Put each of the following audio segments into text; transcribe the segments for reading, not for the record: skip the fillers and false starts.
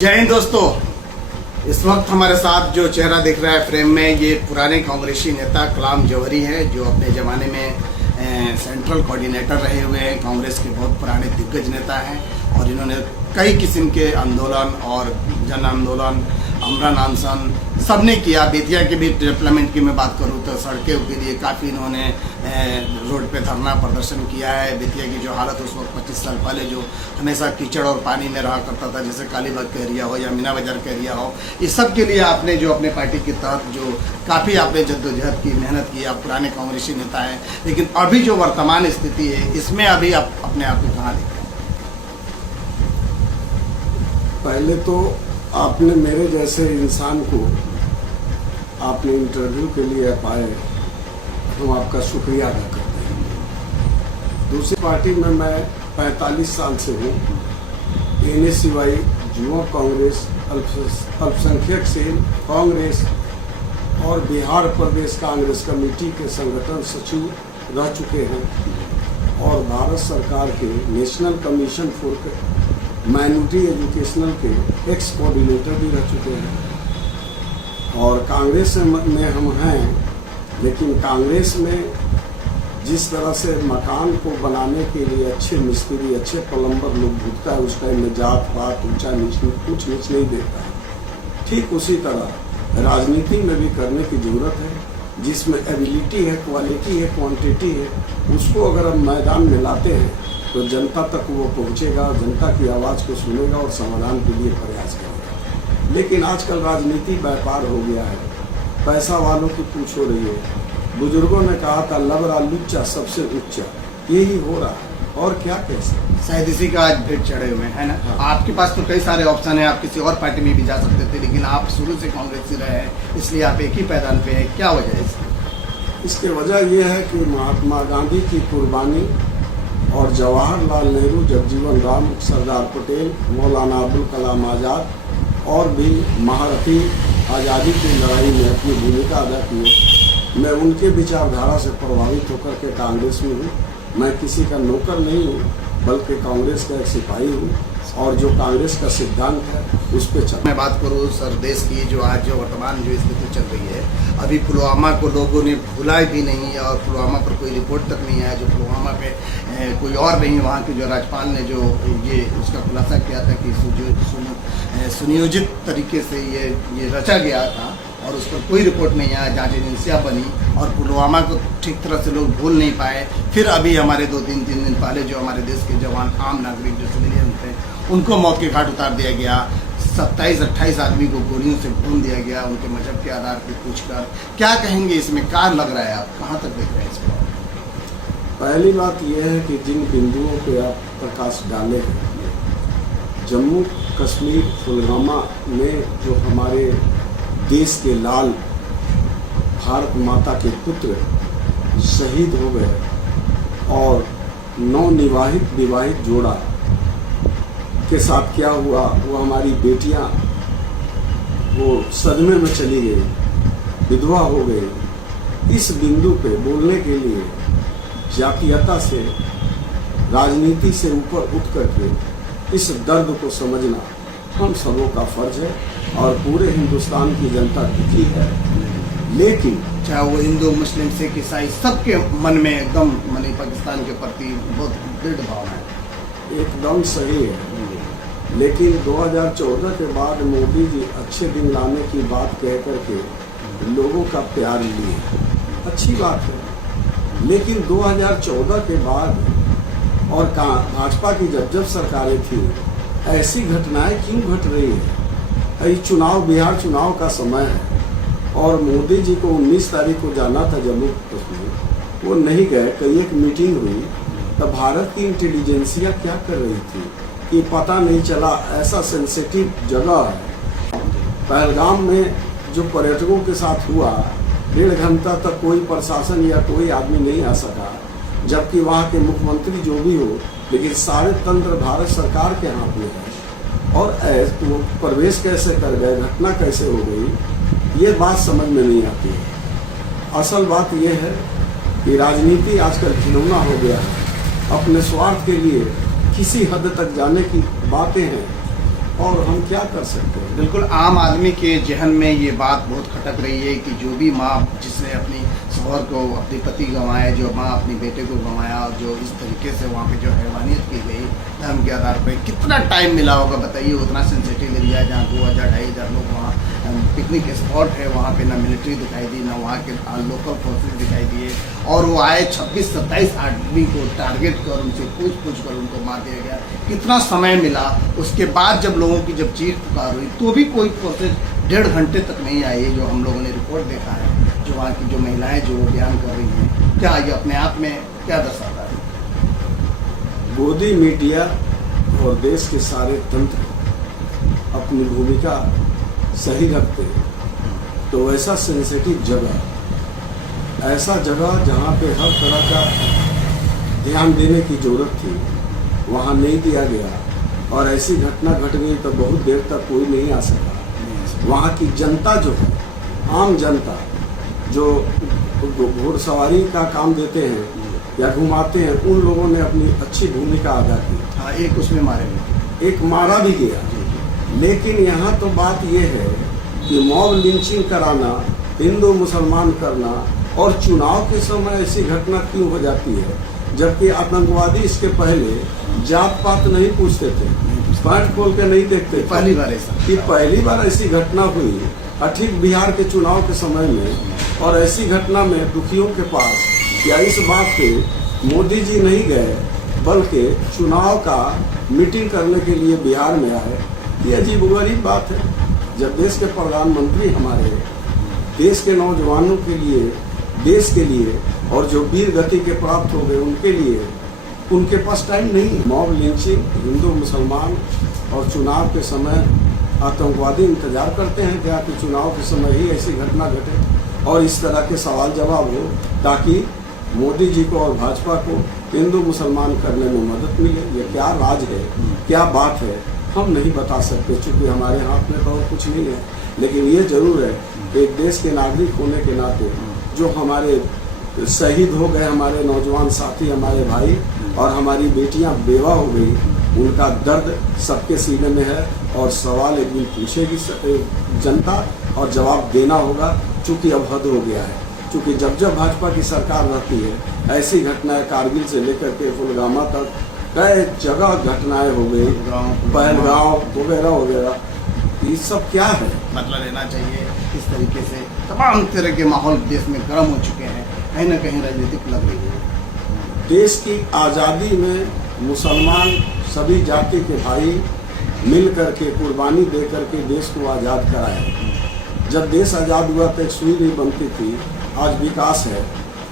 जय हिंद दोस्तों। इस वक्त हमारे साथ जो चेहरा दिख रहा है फ्रेम में, ये पुराने कांग्रेसी नेता कलाम जौहरी हैं, जो अपने ज़माने में सेंट्रल कोऑर्डिनेटर रहे हुए हैं। कांग्रेस के बहुत पुराने दिग्गज नेता हैं और इन्होंने कई किस्म के आंदोलन और जन आंदोलन, अमरन अनशन सब ने किया। बेतिया के भी डेवलपमेंट की मैं बात करूँ तो सड़कों के लिए काफ़ी इन्होंने रोड पे धरना प्रदर्शन किया है। बेतिया की जो हालत उस वक्त 25 साल पहले जो हमेशा कीचड़ और पानी में रहा करता था, जैसे कालीबाग का एरिया हो या मीना बाजार का एरिया हो, इस सब के लिए आपने जो अपने पार्टी के तहत जो काफ़ी आपने जद्दोजहद की, मेहनत की। आप पुराने कांग्रेसी नेता हैं, लेकिन अभी जो वर्तमान स्थिति है इसमें अभी आप अपने आप को कहाँ देखते हैं? पहले तो आपने मेरे जैसे इंसान को आपने इंटरव्यू के लिए पाए, हम आपका शुक्रिया अदा करते हैं। दूसरी पार्टी में मैं 45 साल से हूँ। NSCY, युवा कांग्रेस, अल्पसंख्यक सेल कांग्रेस और बिहार प्रदेश कांग्रेस कमेटी के संगठन सचिव रह चुके हैं और भारत सरकार के national commission for minority educational के एक्स कोऑर्डिनेटर भी रह चुके हैं। और कांग्रेस में हम हैं, लेकिन कांग्रेस में जिस तरह से मकान को बनाने के लिए अच्छे मिस्त्री, अच्छे प्लम्बर लोग ढूंढता है, उस टाइम में जात पात, ऊंचा नीच कुछ नीच नहीं देखता है। ठीक उसी तरह राजनीति में भी करने की जरूरत है। जिसमें एबिलिटी है, क्वालिटी है, क्वांटिटी है, उसको अगर हम मैदान में लाते हैं तो जनता तक वो पहुंचेगा, जनता की आवाज़ को सुनेगा और समाधान के लिए प्रयास करेगा। लेकिन आजकल राजनीति व्यापार हो गया है, पैसा वालों की पूछ हो रही है। बुजुर्गों ने कहा था लबरा लुच्चा सबसे उच्चा, यही हो रहा है और क्या कह सकते। शायद इसी का आज भेंट चढ़े हुए हैं ना। हाँ। आपके पास तो कई सारे ऑप्शन है, आप किसी और पार्टी में भी जा सकते थे, लेकिन आप शुरू से कांग्रेसी रहे हैं, इसलिए आप एक ही पैदान पे हैं। क्या वजह है इसकी? इसकी वजह यह है कि महात्मा गांधी की कुर्बानी और जवाहरलाल नेहरू, जगजीवन राम, सरदार पटेल, मौलाना अब्दुल कलाम आज़ाद और भी महारथी आज़ादी की लड़ाई में अपनी भूमिका अदा की। मैं उनके विचारधारा से प्रभावित होकर के कांग्रेस में हूँ। मैं किसी का नौकर नहीं हूँ, बल्कि कांग्रेस का एक सिपाही हूँ और जो कांग्रेस का सिद्धांत है उस पर चल। मैं बात करूँ सर देश की, जो आज जो वर्तमान जो स्थिति चल रही है, अभी पुलवामा को लोगों ने भुलाए भी नहीं और पुलवामा पर कोई रिपोर्ट तक नहीं आया। जो पुलवामा पे कोई और नहीं, वहाँ के जो राज्यपाल ने जो ये उसका खुलासा किया था कि सुनियोजित तरीके से ये रचा गया था और उस पर कोई रिपोर्ट नहीं आया, जांच एजेंसियाँ बनी और पुलवामा को ठीक तरह से लोग भूल नहीं पाए। फिर अभी हमारे 2-3 दिन पहले जो हमारे देश के जवान, आम नागरिक जो सिविलियन थे, उनको मौत के घाट उतार दिया गया। 27-28 आदमी को गोलियों से भून दिया गया उनके मजहब के आधार पर पूछकर। क्या कहेंगे इसमें? क्या लग रहा है, आप कहाँ तक देख रहे हैं इसको? पहली बात यह है कि जिन बिंदुओं पे आप प्रकाश डाले हैं, जम्मू कश्मीर पुलवामा में जो हमारे देश के लाल भारत माता के पुत्र शहीद हो गए और नवनिवाहित विवाहित जोड़ा के साथ क्या हुआ, वो हमारी बेटियां वो सदमे में चली गई, विधवा हो गई। इस बिंदु पे बोलने के लिए जातीयता से, राजनीति से ऊपर उठ करके इस दर्द को समझना हम सबों का फर्ज है और पूरे हिंदुस्तान की जनता दुखी है। लेकिन चाहे वो हिंदू, मुस्लिम, सिख, ईसाई, सबके मन में एकदम मानी पाकिस्तान के प्रति बहुत दृढ़ भावना है। एकदम सही है। लेकिन 2014 के बाद मोदी जी अच्छे दिन लाने की बात कह करके लोगों का प्यार लिए, अच्छी बात है। लेकिन 2014 के बाद और भाजपा की जब सरकारें थी, ऐसी घटनाएं क्यों घट रही है? ये चुनाव, बिहार चुनाव का समय है और मोदी जी को 19 तारीख को जाना था जम्मू कश्मीर, वो नहीं गए। कई एक मीटिंग हुई, तब भारत की इंटेलिजेंसिया क्या कर रही थी कि पता नहीं चला। ऐसा सेंसिटिव जगह है। पहलगाम में जो पर्यटकों के साथ हुआ, 1.5 घंटा तक कोई प्रशासन या कोई आदमी नहीं आ सका, जबकि वहाँ के मुख्यमंत्री जो भी हो, लेकिन सारे तंत्र भारत सरकार के हाथ में है। और वो प्रवेश कैसे कर गए, घटना कैसे हो गई, ये बात समझ में नहीं आती है। असल बात यह है कि राजनीति आजकल खिलौना हो गया है। अपने स्वार्थ के लिए किसी हद तक जाने की बातें हैं और हम क्या कर सकते हैं। बिल्कुल आम आदमी के जहन में ये बात बहुत खटक रही है कि जो भी माँ जिसने अपनी शौहर को, अपने पति गंवाए, जो माँ अपने बेटे को गंवाया, और जो इस तरीके से वहाँ पे जो हैवानियत की गई धर्म के आधार पर, कितना टाइम मिला होगा बताइए। उतना सेंसिटिव एरिया जहाँ 2000-2500 लोग वहाँ पिकनिक स्पॉट है, वहाँ पे ना मिलिट्री दिखाई दी, ना वहाँ के लोकल फोर्सेज दिखाई दिए, और वो आए 26-27 आदमी को टारगेट कर उनसे पूछ कर उनको मार दिया गया। कितना समय मिला, उसके बाद जब लोगों की जब चीख पुकार हुई तो भी कोई फोर्सेज 1.5 घंटे तक नहीं आई। जो हम लोगों ने रिपोर्ट देखा है, जो वहाँ की जो महिलाएं जो बयान कर रही हैं, क्या ये अपने आप में क्या दर्शाता है? गोदी मीडिया और देश के सारे तंत्र अपनी भूमिका सही रखते तो ऐसा सेंसिटिव जगह, ऐसा जगह जहाँ पे हर तरह का ध्यान देने की जरूरत थी, वहाँ नहीं दिया गया, और ऐसी घटना घट गई तो बहुत देर तक कोई नहीं आ सका। वहाँ की जनता जो है, आम जनता जो घुड़सवारी का काम देते हैं या घुमाते हैं, उन लोगों ने अपनी अच्छी भूमिका अदा की। हाँ, एक उसमें मारे गए, एक मारा भी गया। लेकिन यहाँ तो बात यह है कि मॉब लिंचिंग कराना, हिंदू मुसलमान करना, और चुनाव के समय ऐसी घटना क्यों हो जाती है, जबकि आतंकवादी इसके पहले जात पात नहीं पूछते थे, पैंट खोल के नहीं देखते थे। पहली बार ऐसा कि पहली बार ऐसी घटना हुई ठीक बिहार के चुनाव के समय में, और ऐसी घटना में दुखियों के पास क्या इस बात पे मोदी जी नहीं गए, बल्कि चुनाव का मीटिंग करने के लिए बिहार में आए। ये अजीबोगरीब बात है। जब देश के प्रधानमंत्री हमारे देश के नौजवानों के लिए, देश के लिए, और जो वीर गति के प्राप्त हो गए उनके लिए, उनके पास टाइम नहीं। मॉब लिंचिंग, हिंदू मुसलमान और चुनाव के समय आतंकवादी इंतजार करते हैं क्या कि चुनाव के समय ही ऐसी घटना घटे और इस तरह के सवाल जवाब हो, ताकि मोदी जी को और भाजपा को हिंदू मुसलमान करने में मदद मिले। ये क्या राज है, क्या बात है, हम नहीं बता सकते, चूँकि हमारे हाथ में तो और कुछ नहीं है। लेकिन ये जरूर है, एक देश के नागरिक होने के नाते जो हमारे शहीद हो गए, हमारे नौजवान साथी, हमारे भाई, और हमारी बेटियां बेवा हो गई, उनका दर्द सबके सीने में है। और सवाल एक दिन पूछेगी जनता और जवाब देना होगा, चूँकि अब हद हो गया है। चूँकि जब जब भाजपा की सरकार रहती है, ऐसी घटनाएं कारगिल से लेकर के पुलवामा तक कई जगह घटनाएं हो गई, पहलगांव वगैरह वगैरह। ये सब क्या है? बदला लेना चाहिए। इस तरीके से तमाम तरह के माहौल देश में गर्म हो चुके हैं, कहीं ना कहीं राजनीतिक लग रही है। देश की आज़ादी में मुसलमान सभी जाति के भाई मिल करके कुर्बानी दे करके देश को आज़ाद कराया। जब देश आज़ाद हुआ तो एक सुई नहीं बनती थी, आज विकास है।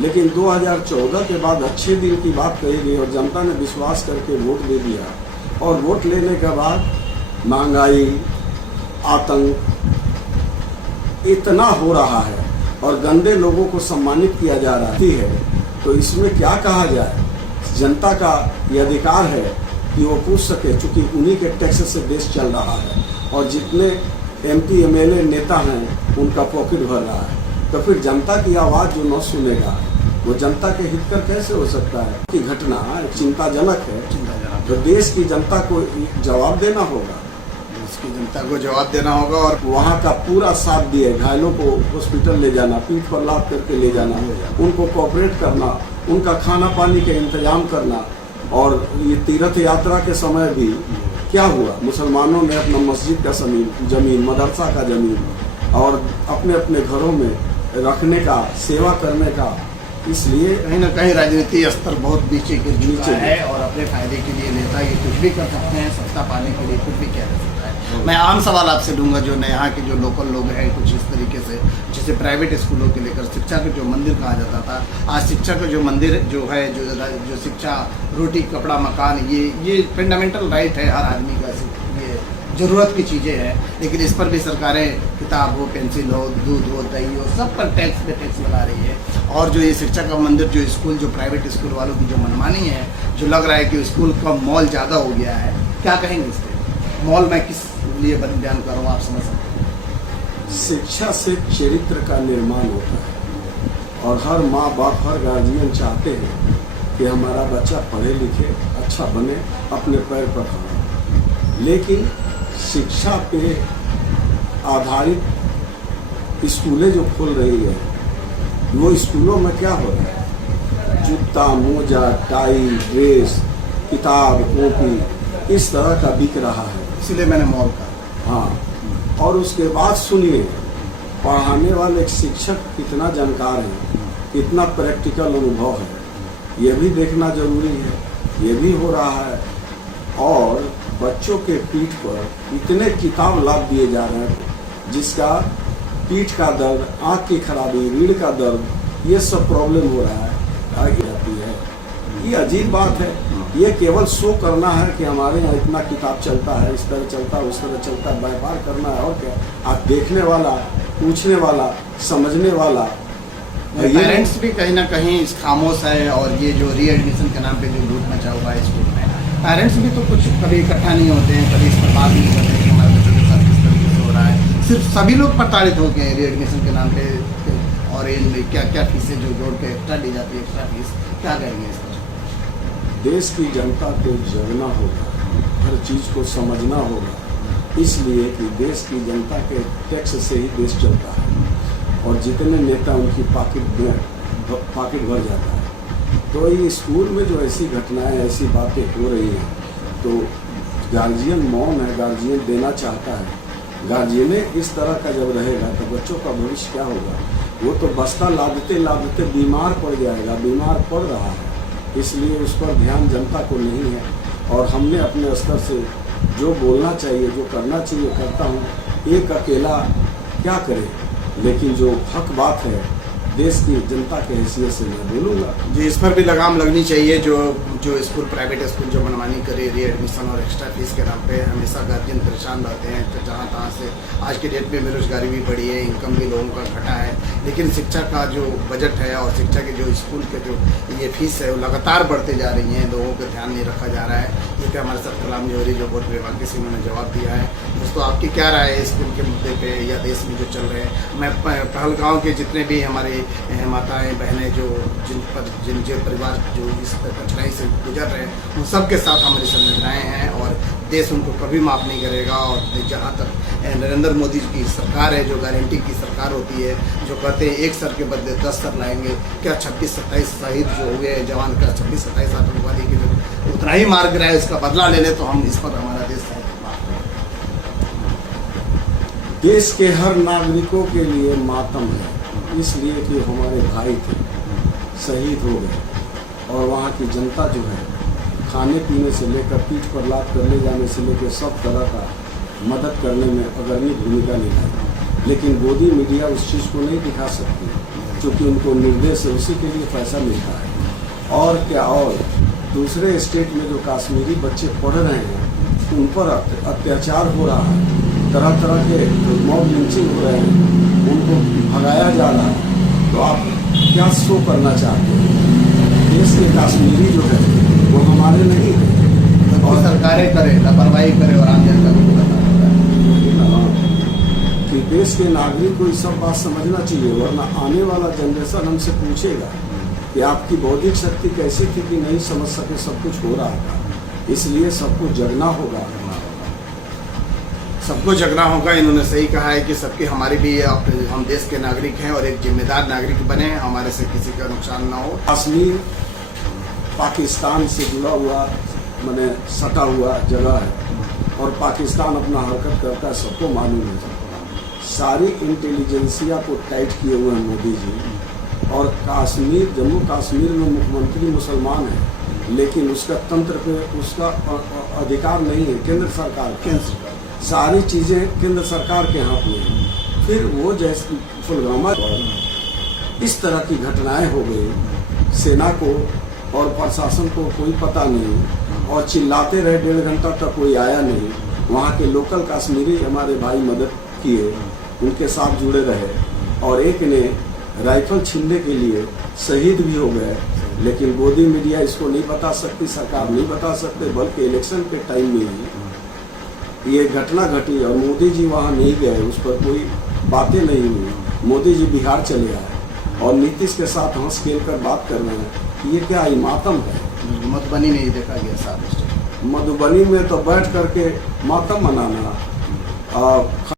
लेकिन 2014 के बाद अच्छे दिन की बात कही गई और जनता ने विश्वास करके वोट दे दिया, और वोट लेने के बाद महंगाई, आतंक इतना हो रहा है और गंदे लोगों को सम्मानित किया जा रहा है, तो इसमें क्या कहा जाए? जनता का ये अधिकार है कि वो पूछ सके, चूँकि उन्हीं के टैक्स से देश चल रहा है, और जितने MP MLA नेता हैं उनका पॉकेट भर रहा है। तो फिर जनता की आवाज़ जो न सुनेगा, वो जनता के हित कर कैसे हो सकता है? कि घटना चिंताजनक है, तो देश की जनता को जवाब देना होगा, उसकी जनता को जवाब देना होगा, और वहाँ का पूरा साथ दिए, घायलों को हॉस्पिटल ले जाना, पीठ पर लाद करके ले जाना, उनको कोऑपरेट करना, उनका खाना पानी का इंतजाम करना। और ये तीर्थ यात्रा के समय भी क्या हुआ, मुसलमानों ने अपना मस्जिद का जमीन, मदरसा का जमीन और अपने अपने घरों में रखने का, सेवा करने का। इसलिए कहीं ना कहीं राजनीति स्तर बहुत नीचे गिर चुका है, और अपने फायदे के लिए नेता ये कुछ भी कर सकते हैं, सत्ता पाने के लिए कुछ भी किया जा सकता है। मैं आम सवाल आपसे लूँगा, जो यहाँ के जो लोकल लोग हैं, कुछ इस तरीके से, जैसे प्राइवेट स्कूलों के लेकर शिक्षा का जो मंदिर कहा जाता था, आज शिक्षा का जो मंदिर जो है, जो शिक्षा, रोटी, कपड़ा, मकान, ये फंडामेंटल राइट है हर आदमी का, ये ज़रूरत की चीज़ें हैं। लेकिन इस पर भी सरकारें किताब हो, पेंसिल हो, दूध हो, दही हो, सब पर टैक्स पे टैक्स लगा रही है। और जो ये शिक्षा का मंदिर, जो स्कूल, जो प्राइवेट स्कूल वालों की जो मनमानी है, जो लग रहा है कि स्कूल का मॉल ज़्यादा हो गया है, क्या कहेंगे इस पर? मॉल मैं किस लिए बयान कर रहा हूँ, आप समझ सकते हैं। शिक्षा से चरित्र का निर्माण होता है, और हर माँ बाप, हर गार्जियन चाहते हैं कि हमारा बच्चा पढ़े लिखे, अच्छा बने, अपने पैर पर खड़ा। लेकिन शिक्षा पे आधारित स्कूलें जो खोल रही है, वो स्कूलों में क्या हो रहा है, जूता, मोजा, टाई, ड्रेस, किताब, कॉपी इस तरह का बिक रहा है। इसलिए मैंने मॉल कहा। हाँ, और उसके बाद सुनिए, पढ़ाने वाले शिक्षक कितना जानकार है, कितना प्रैक्टिकल अनुभव है, ये भी देखना जरूरी है। ये भी हो रहा है। और बच्चों के पीठ पर इतने किताब लाद दिए जा रहे हैं जिसका पीठ का दर्द, आँख की खराबी, रीढ़ का दर्द, ये सब प्रॉब्लम हो रहा है, आगे जाती है। ये अजीब बात है। ये केवल शो करना है कि हमारे यहाँ इतना किताब चलता है, इस तरह चलता है, उस तरह चलता है, व्यापार करना है। और क्या, आप देखने वाला, पूछने वाला, समझने वाला, पेरेंट्स भी कहीं ना कहीं इस खामोश है। और ये जो रीएडमिशन के नाम पे जो लूट मचा हुआ है स्कूल में, पेरेंट्स भी तो कुछ कभी इकट्ठा नहीं होते हैं, कभी इस पर बात नहीं करते कि हमारे बच्चों के साथ किस तरीके से हो रहा है। सिर्फ सभी लोग प्रताड़ित हो गए हैं रीएडमिशन के नाम पे। और इन क्या क्या फीसें जो जोड़ के एक्स्ट्रा दी जाती है, एक्स्ट्रा फीस, क्या करेंगे इस पर? देश की जनता को जगना होगा, हर चीज को समझना होगा, इसलिए कि देश की जनता के टैक्स से ही देश चलता है। और जितने नेता उनकी पॉकेट भर जाता है। तो ये स्कूल में जो ऐसी घटनाएं, ऐसी बातें हो रही हैं, तो गार्जियन मौन है, गार्जियन देना चाहता है। गार्जियन इस तरह का जब रहेगा तो बच्चों का भविष्य क्या होगा? वो तो बस्ता लादते लादते बीमार पड़ जाएगा, बीमार पड़ रहा है। इसलिए उस पर ध्यान जनता को नहीं है। और हमने अपने स्तर से जो बोलना चाहिए, जो करना चाहिए करता हूँ। एक अकेला क्या करे, लेकिन जो हक बात है देश की जनता के हैसियत से मैं बोलूँगा। जी, इस पर भी लगाम लगनी चाहिए। जो स्कूल, प्राइवेट स्कूल जो मनमानी करे रीएडमिशन और एक्स्ट्रा फीस के नाम पे, हमेशा गार्जियन परेशान रहते हैं। तो जहाँ तहाँ से आज की डेट में बेरोजगारी भी बढ़ी है, इनकम भी लोगों का घटा है, लेकिन शिक्षा का जो बजट है और शिक्षा के जो स्कूल के जो ये फीस है वो लगातार बढ़ते जा रही हैं। लोगों का ध्यान नहीं रखा जा रहा है। ये क्या हमारे साथ कलाम जौहरी जो बोर्ड विभाग से उन्होंने जवाब दिया है। दोस्तों, आपकी क्या राय है स्कूल के मुद्दे पे या देश में जो चल रहे हैं? मैं पहलगांव के जितने भी हमारे माताएं बहनें जो जिन परिवार जो इस कठिनाई से गुजर रहे हैं, उन सब के साथ हमारी संवेदनाएं हैं। और देश उनको कभी माफ़ नहीं करेगा। और जहाँ तक नरेंद्र मोदी की सरकार है, जो गारंटी की सरकार होती है, जो कहते हैं 1 सर के बदले 10 सर लाएंगे, क्या 26-27 शहीद जो हुए जवान का, 26-27 आतंकवादी की जो उतना ही मार गिराए, उसका बदला ले ले तो हम इस पर हमारा देश है। देश के हर नागरिकों के लिए मातम है, इसलिए कि हमारे भाई थे, शहीद हो गए। और वहाँ की जनता जो है, खाने पीने से लेकर पीठ पर लाद कर ले जाने से लेकर सब तरह का मदद करने में अग्रणी भूमिका निभाई। लेकिन गोदी मीडिया उस चीज़ को नहीं दिखा सकती, क्योंकि उनको निर्देश है, उसी के लिए पैसा मिलता है। और क्या, और दूसरे स्टेट में जो कश्मीरी बच्चे पढ़ रहे हैं, उन पर अत्याचार हो रहा है, तरह तरह के मॉब लिंचिंग हो रहे हैं, उनको भगाया जा रहा है। तो आप क्या शो करना चाहते हैं? देश के कश्मीरी जो है वो हमारे नहीं है। और सरकारें करें, लापरवाही करें और आम जनता को कि देश के नागरिक को ये सब बात समझना चाहिए, वरना आने वाला जनरेशन हमसे पूछेगा कि आपकी बौद्धिक शक्ति कैसी थी कि नहीं समझ सके सब कुछ हो रहा था। इसलिए सबको जगना होगा, सबको जगना होगा। इन्होंने सही कहा है कि सबकी, हमारी भी, हम देश के नागरिक हैं और एक जिम्मेदार नागरिक बने, हमारे से किसी का नुकसान ना हो। कश्मीर पाकिस्तान से जुड़ा हुआ, माने सटा हुआ जगह है और पाकिस्तान अपना हरकत करता है, सबको मालूम है। सारी इंटेलिजेंसिया को टाइट किए हुए हैं मोदी जी। और कश्मीर, जम्मू कश्मीर में मुख्यमंत्री मुसलमान है, लेकिन उसका तंत्र पे उसका अधिकार नहीं है, केंद्र सरकार सारी चीज़ें केंद्र सरकार के हाथ में हैं। फिर वो जैसे पुलवामा इस तरह की घटनाएं हो गई, सेना को और प्रशासन को कोई पता नहीं, और चिल्लाते रहे 1.5 घंटा तक, कोई आया नहीं। वहाँ के लोकल कश्मीरी हमारे भाई मदद किए, उनके साथ जुड़े रहे, और एक ने राइफल छीनने के लिए शहीद भी हो गए। लेकिन गोदी मीडिया इसको नहीं बता सकती, सरकार नहीं बता सकते, बल्कि इलेक्शन के टाइम में ही ये घटना घटी और मोदी जी वहाँ नहीं गए, उस पर कोई बातें नहीं हुई। मोदी जी बिहार चले आए और नीतीश के साथ हंस खेल कर बात कर रहे हैं। ये क्या मातम है? मधुबनी में ही देखा गया साथ। मधुबनी में तो बैठ करके मातम मनाना